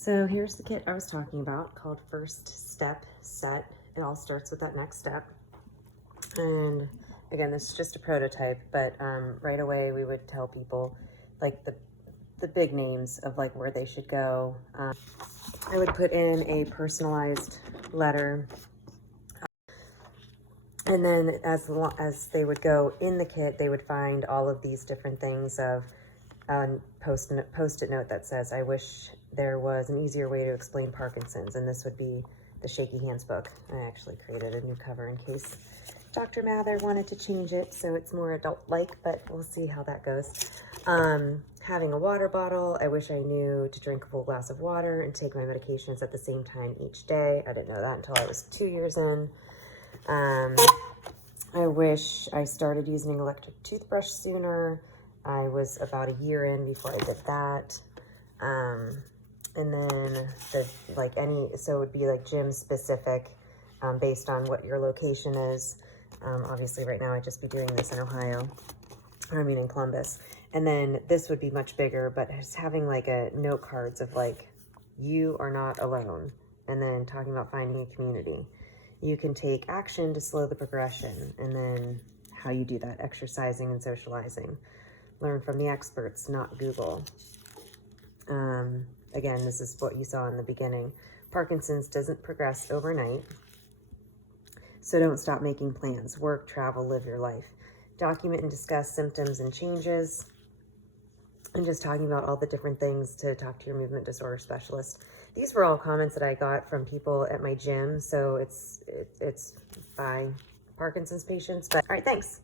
So here's the kit I was talking about called First Step Set. It all starts with that next step. And again, this is just a prototype, but right away we would tell people like the big names of like where they should go. I would put in a personalized letter. And then as they would go in the kit, they would find all of these different things of post-it note that says, I wish there was an easier way to explain Parkinson's. And this would be the Shaky Hands book. I actually created a new cover in case Dr. Mather wanted to change it so it's more adult-like, but we'll see how that goes. Having a water bottle. I wish I knew to drink a full glass of water and take my medications at the same time each day. I didn't know that until I was 2 years in. I wish I started using an electric toothbrush sooner. I was about a year in before I did that. And then so it would be like gym specific, based on what your location is. Obviously right now I'd just be doing this in Ohio, in Columbus. And then this would be much bigger, but just having like a note cards of like, you are not alone. And then talking about finding a community. You can take action to slow the progression, and then how you do that, exercising and socializing. Learn from the experts, not Google. Again, this is what you saw in the beginning. Parkinson's doesn't progress overnight, so don't stop making plans. Work, travel, live your life. Document and discuss symptoms and changes, and just talking about all the different things to talk to your movement disorder specialist. These were all comments that I got from people at my gym, so it's by Parkinson's patients. But all right, thanks.